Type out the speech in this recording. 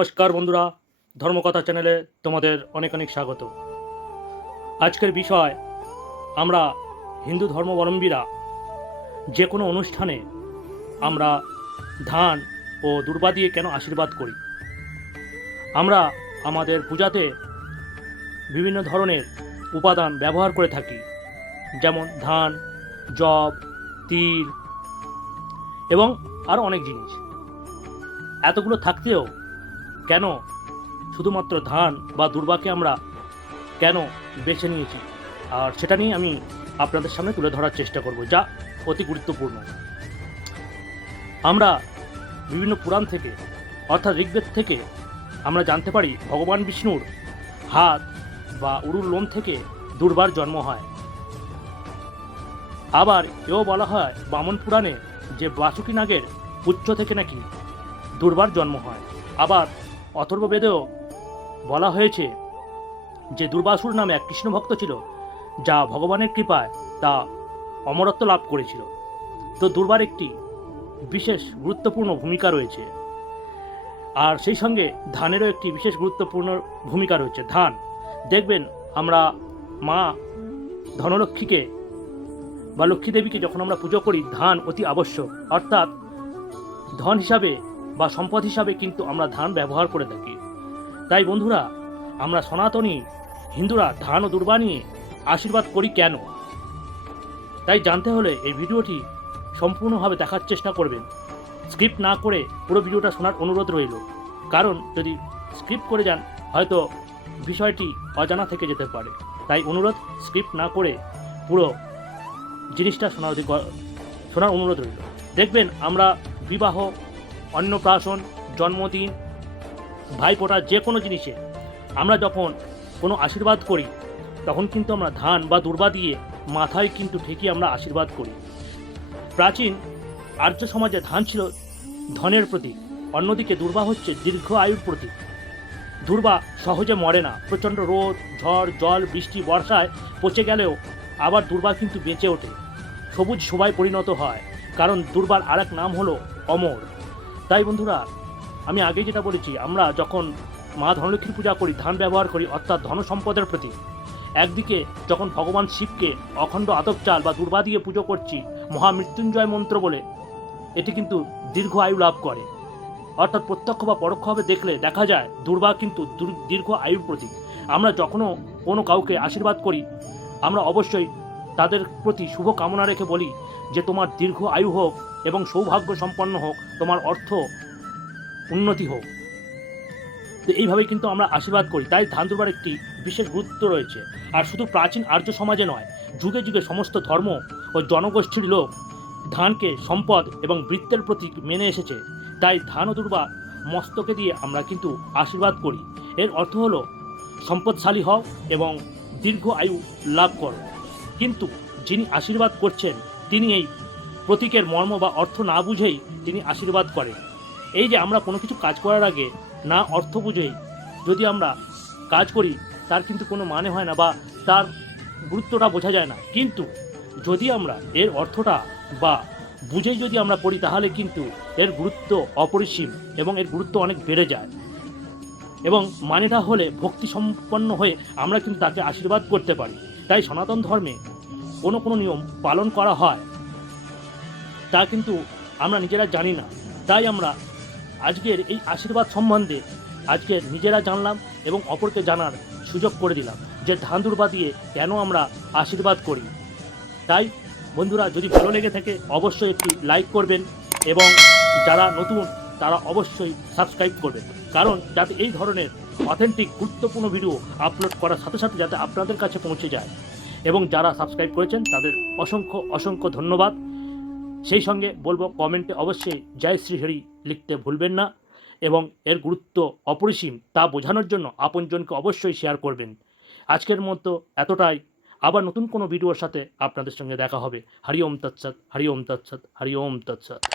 নমস্কার বন্ধুরা, ধর্মকথা চ্যানেলে তোমাদের অনেক অনেক স্বাগত। আজকের বিষয়, আমরা হিন্দু ধর্মাবলম্বীরা যে কোনো অনুষ্ঠানে আমরা ধান ও দুর্বা দিয়ে কেন আশীর্বাদ করি? আমরা আমাদের পূজাতে বিভিন্ন ধরনের উপাদান ব্যবহার করে থাকি, যেমন ধান জব তিল এবং আরও অনেক জিনিস। এতগুলো থাকতেও কেন? শুধুমাত্র ধান বা দুর্বাকে আমরা কেন বেছে নিয়েছি? আর সেটা নিয়ে আমি আপনাদের সামনে তুলে ধরার চেষ্টা করব, যা অতি গুরুত্বপূর্ণ। আমরা বিভিন্ন পুরাণ থেকে, অর্থাৎ ঋগ্বেদ থেকে, আমরা জানতে পারি ভগবান বিষ্ণুর হাত বা উরুর লোম থেকে দুর্বার জন্ম হয়। আবার এও বলা হয় বামন পুরাণে যে বাসুকি নাগের উচ্চ থেকে নাকি দুর্বার জন্ম হয়। আবার অথর্ববেদেও বলা হয়েছে যে দুর্বাসুর নামে এক কৃষ্ণ ভক্ত ছিল, যা ভগবানের কৃপায় তা অমরত্ব লাভ করেছিল। তো দুর্বার একটি বিশেষ গুরুত্বপূর্ণ ভূমিকা রয়েছে। আর সেই সঙ্গে ধানেরও একটি বিশেষ গুরুত্বপূর্ণ ভূমিকা রয়েছে। ধান, দেখবেন আমরা মা ধনলক্ষ্মীকে বা লক্ষ্মী দেবীকে যখন আমরা পুজো করি, ধান অতি আবশ্যক। অর্থাৎ ধন হিসাবে বা সম্পদ হিসাবে কিন্তু আমরা ধান ব্যবহার করে থাকি। তাই বন্ধুরা, আমরা সনাতনী হিন্দুরা ধান ও দুর্বা নিয়ে আশীর্বাদ করি কেন? তাই জানতে হলে এই ভিডিওটি সম্পূর্ণভাবে দেখার চেষ্টা করবেন। স্ক্রিপ্ট না করে পুরো ভিডিওটা শোনার অনুরোধ রইল। কারণ যদি স্ক্রিপ্ট করে যান, হয়তো বিষয়টি অজানা থেকে যেতে পারে। তাই অনুরোধ স্ক্রিপ্ট না করে পুরো জিনিসটা শোনার শোনার অনুরোধ রইল। দেখবেন আমরা বিবাহ অন্নপ্রাশন, জন্মদিন, ভাইফোঁটা, যে কোনো জিনিসে। আমরা যখন কোনো আশীর্বাদ করি, তখন কিন্তু আমরা ধান বা দুর্বা দিয়ে মাথায় কিন্তু ঠেকিয়ে আমরা আশীর্বাদ করি। প্রাচীন আর্য সমাজে ধান ছিল ধনের প্রতীক, অন্যদিকে দুর্বা হচ্ছে দীর্ঘ আয়ুর প্রতীক। দুর্বা সহজে মরে না, প্রচণ্ড রোদ, ঝড়, জল, বৃষ্টি, বর্ষায় পচে গেলেও আবার দুর্বা কিন্তু বেঁচে ওঠে। সবুজ শোভায় পরিণত হয়, কারণ দুর্বার আরেক নাম হলো অমর। তাই বন্ধুরা, আমি আগে যেটা বলেছি, আমরা যখন মা ধনলক্ষ্মীর পূজা করি, ধান ব্যবহার করি, অর্থাৎ ধন সম্পদের প্রতি, একদিকে যখন ভগবান শিবকে অখণ্ড আতপ চাল বা দুর্বা দিয়ে পুজো করছি, মহামৃত্যুঞ্জয় মন্ত্র বলে, এটি কিন্তু দীর্ঘ আয়ু লাভ করে। অর্থাৎ প্রত্যক্ষ বা পরোক্ষভাবে দেখলে দেখা যায়, দুর্বা কিন্তু দীর্ঘ আয়ুর প্রতীক। আমরা যখনও কোনো কাউকে আশীর্বাদ করি, আমরা অবশ্যই তাদের প্রতি শুভ কামনা রেখে বলি যে তোমার দীর্ঘ আয়ু হোক এবং সৌভাগ্য সম্পন্ন হোক, তোমার অর্থ উন্নতি হোক। তো এইভাবেই কিন্তু আমরা আশীর্বাদ করি। তাই ধান দুর্বার একটি বিশেষ গুরুত্ব রয়েছে। আর শুধু প্রাচীন আর্য সমাজে নয়, যুগে যুগে সমস্ত ধর্ম ও জনগোষ্ঠীর লোক ধানকে সম্পদ এবং বৃত্তের প্রতীক মেনে এসেছে। তাই ধান ও দুর্বা মস্তকে দিয়ে আমরা কিন্তু আশীর্বাদ করি। এর অর্থ হলো, সম্পদশালী হও এবং দীর্ঘ আয়ু লাভ করো। কিন্তু যিনি আশীর্বাদ করছেন, তিনি এই প্রতীকের মর্ম বা অর্থ না বুঝেই তিনি আশীর্বাদ করেন। এই যে আমরা কোনো কিছু কাজ করার আগে না অর্থ বুঝেই যদি আমরা কাজ করি, তার কিন্তু কোনো মানে হয় না বা তার গুরুত্বটা বোঝা যায় না। কিন্তু যদি আমরা এর অর্থটা বা বুঝেই যদি আমরা পড়ি, তাহলে কিন্তু এর গুরুত্ব অপরিসীম এবং এর গুরুত্ব অনেক বেড়ে যায়। এবং মানেটা হলে ভক্তি সম্পন্ন হয়ে আমরা কিন্তু তাকে আশীর্বাদ করতে পারি। তাই সনাতন ধর্মে কোনো কোনো নিয়ম পালন করা হয়। তা কিন্তু আমরা নিজেরা জানি না। তাই আমরা আজকের এই আশীর্বাদ সম্বন্ধে আজকে নিজেরা জানলাম এবং অপরকে জানার সুযোগ করে দিলাম যে ধান দুর্বা দিয়ে কেন আমরা আশীর্বাদ করি। তাই বন্ধুরা, যদি ভালো লেগে থাকে, অবশ্যই একটি লাইক করবেন এবং যারা নতুন, তারা অবশ্যই সাবস্ক্রাইব করবেন। কারণ যাতে এই ধরনের অথেন্টিক, গুরুত্বপূর্ণ ভিডিও আপলোড করার সাথে সাথে যাতে আপনাদের কাছে পৌঁছে যায়। এবং যারা সাবস্ক্রাইব করেছেন, তাদের অসংখ্য অসংখ্য ধন্যবাদ। সেই সঙ্গে বলব কমেন্টে অবশ্যই জয় শ্রী হরি লিখতে ভুলবেন না এবং এর গুরুত্ব অপরিসীম তা বোঝানোর জন্য আপনজনকে অবশ্যই শেয়ার করবেন। আজকের মতো এতটাই। আবার নতুন কোনো ভিডিওর সাথে আপনাদের সঙ্গে দেখা হবে। হরি ওম তৎসৎ, হরি ওম তৎসৎ, হরি ওম তৎসৎ।